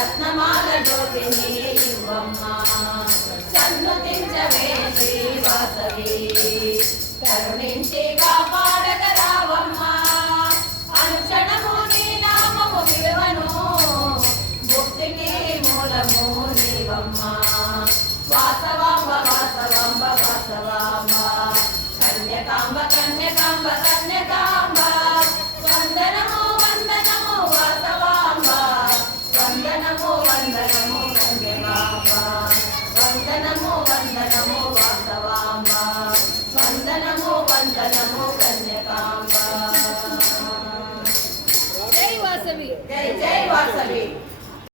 రత్నమాల జ్యోతిని ఇవ్వమ్మా సన్నుతించవే శ్రీ వాసవి కరుణించి కాపాడక రావమ్మా అనుక్షణము నీ నామము విలువను ముక్తికి మూలము నీవమ్మా వాసవాంబ వాసవాంబ వాసవాంబ కన్యకాంబ కన్యకాంబ కన్యకాంబ వందనము వందనము వాసవాంబ వందనము వందనము కన్యకాంబ వందనము వందనము వాసవాంబ వందనము వందనము కన్యకాంబ. జై వాసవి, జై జై వాసవి.